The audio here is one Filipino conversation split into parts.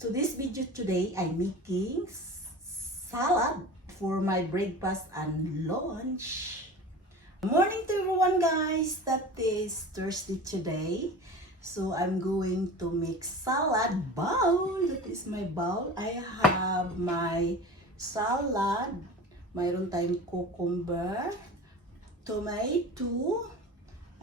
So this video today, I'm making salad for my breakfast and lunch. Morning to everyone guys, that is Thursday today. So I'm going to make salad bowl. That is my bowl. I have my salad. Mayroon tayong cucumber, tomato,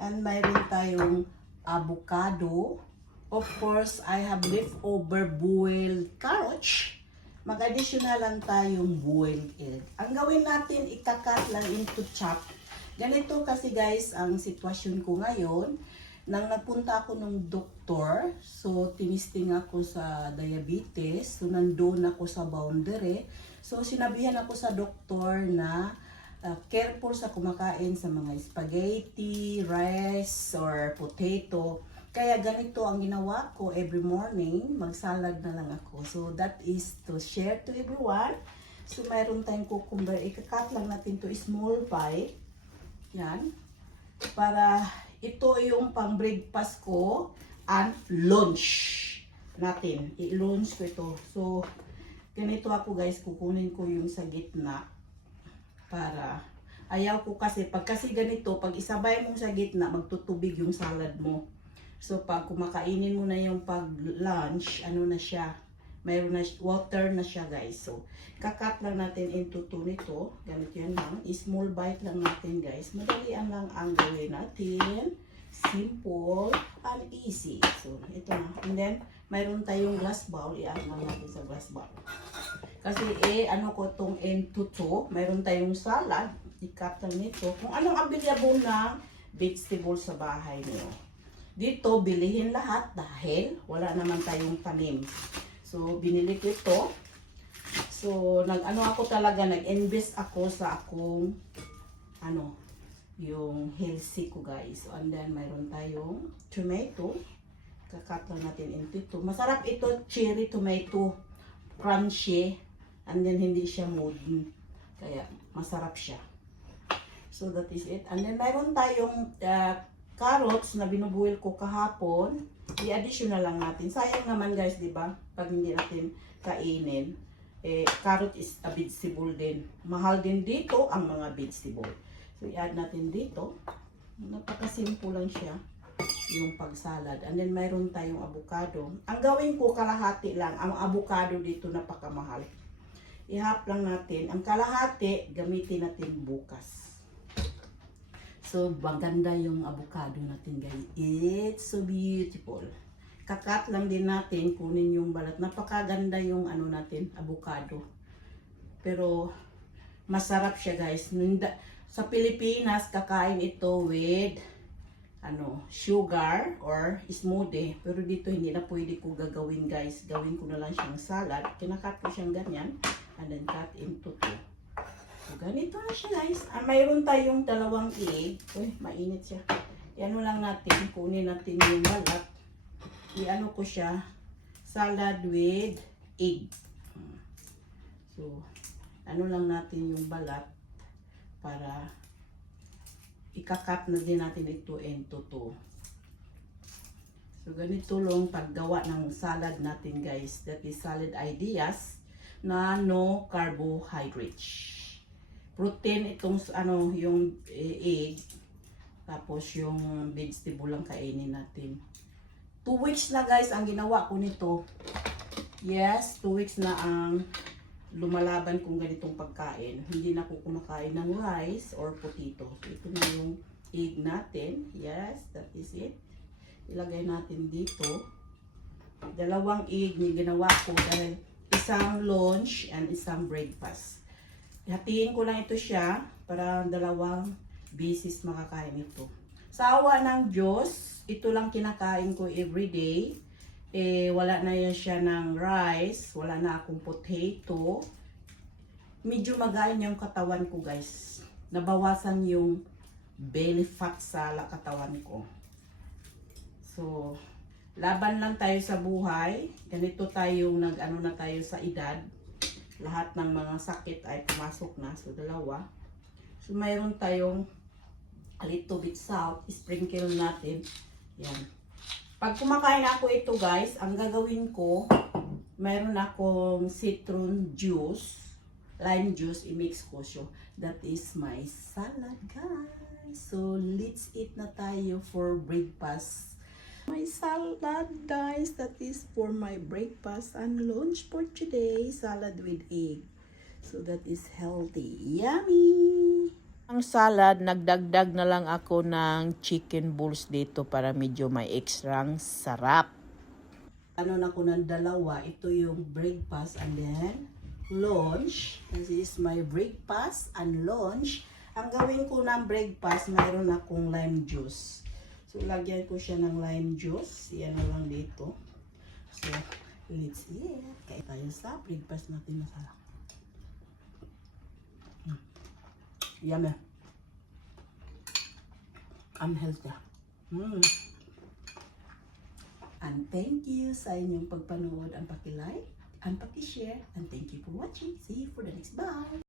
and mayroon tayong avocado. Of course, I have leftover boiled carrots. Mag-additional lang tayong boiled egg. Ang gawin natin, ikakat lang into chop. Ganito kasi guys, ang sitwasyon ko ngayon. Nang nagpunta ako ng doktor, so tinisting ako sa diabetes. So nandun ako sa boundary. So sinabihan ako sa doktor na careful sa kumakain sa mga spaghetti, rice, or potato. Kaya ganito ang ginawa ko every morning, magsalad na lang ako. So that is to share to everyone. So mayroon tayong cucumber, ikakat lang natin to small bite. Yan. Para ito yung pang breakfast ko and lunch natin. I-lunch ko ito. So ganito ako guys, kukunin ko yung sa gitna. Para ayaw ko kasi, pag kasi ganito, pag isabay mo sa gitna, magtutubig yung salad mo. So pag kumakainin mo na yung pag lunch, ano na siya, mayroon na water na siya guys. So kakat lang natin into two nito. Ganito yan lang. Small bite lang natin guys. Madalian lang ang gawin natin. Simple and easy. So ito na. And then mayroon tayong glass bowl. I-add lang natin sa glass bowl. Kasi ano ko itong into two. Mayroon tayong salad. I-cut lang nito. Kung anong available na vegetable sa bahay niyo. Dito, bilihin lahat dahil wala naman tayong tanim. So, binili ko ito. So, nag-ano ako talaga, nag-invest ako sa akong, yung healthy ko guys. So, and then, mayroon tayong tomato. Kakat lang natin into ito. Masarap ito, cherry tomato. Crunchy. And then, hindi siya modern. Kaya, masarap siya. So, that is it. And then, mayroon tayong carrots na binubuil ko kahapon, i-additional lang natin. Sayang naman guys, di ba? Pag hindi natin kainin, carrot is a vegetable din. Mahal din dito ang mga vegetable. So, i-add natin dito. Napakasimple lang siya, yung pagsalad. And then, mayroon tayong avocado. Ang gawin ko, kalahati lang. Ang avocado dito, napakamahal. I-half lang natin. Ang kalahati, gamitin natin bukas. So, maganda yung avocado natin guys. It's so beautiful. Kakat lang din natin, kunin yung balat. Napakaganda yung natin, avocado. Pero, masarap siya guys. Sa Pilipinas, kakain ito with sugar or smoothie. Pero dito, hindi na pwede ko gagawin guys. Gawin ko na lang siyang salad. Kinakat ko siyang ganyan. And then cut into two. So, ganito na siya guys. Mayroon tayong dalawang egg. Uy, mainit siya. Iano lang natin. Kunin natin yung balat. Iano ko siya. Salad with egg. So, ano lang natin yung balat. Para ikakat na din natin ito into two. So, ganito lang paggawa ng salad natin guys. That is salad ideas na no carbohydrates. Protein itong yung egg, tapos yung vegetable lang kainin natin. 2 weeks na guys ang ginawa ko nito. Yes, 2 weeks na ang lumalaban kong ganitong pagkain. Hindi na ako kumakain ng rice or potato. So, ito na yung egg natin. Yes, that is it. Ilagay natin dito. Dalawang egg ni ginawa ko dahil isang lunch and isang breakfast. Hatiin ko lang ito siya para dalawang beses makakain ito. Sa awa ng Diyos, ito lang kinakain ko everyday. Wala na yan siya ng rice, wala na akong potato. Medyo magain yung katawan ko guys. Nabawasan yung belly fat sa katawan ko. So, laban lang tayo sa buhay. Ganito tayo na tayo sa edad. Lahat ng mga sakit ay pumasok na. So, dalawa. So, mayroon tayong a little bit salt. Sprinkle natin. Yan. Pag kumakain ako ito guys, ang gagawin ko, mayroon akong citron juice, lime juice, i-mix ko siya. That is my salad, guys. So, let's eat na tayo for breakfast. My salad, guys. That is for my breakfast and lunch for today. Salad with egg. So, that is healthy. Yummy! Ang salad, nagdagdag na lang ako ng chicken balls dito para medyo may extrang sarap. Ano na ko ng dalawa, ito yung breakfast and then lunch. This is my breakfast and lunch. Ang gawin ko ng breakfast, mayroon akong lime juice. So, lagyan ko siya ng lime juice. Yan na lang dito. So, let's eat. Kaya tayo sa breakfast natin masarap. Yummy. I'm healthy. And thank you sa inyong pagpanood, ang paki-like, and paki-share, and thank you for watching. See you for the next. Bye!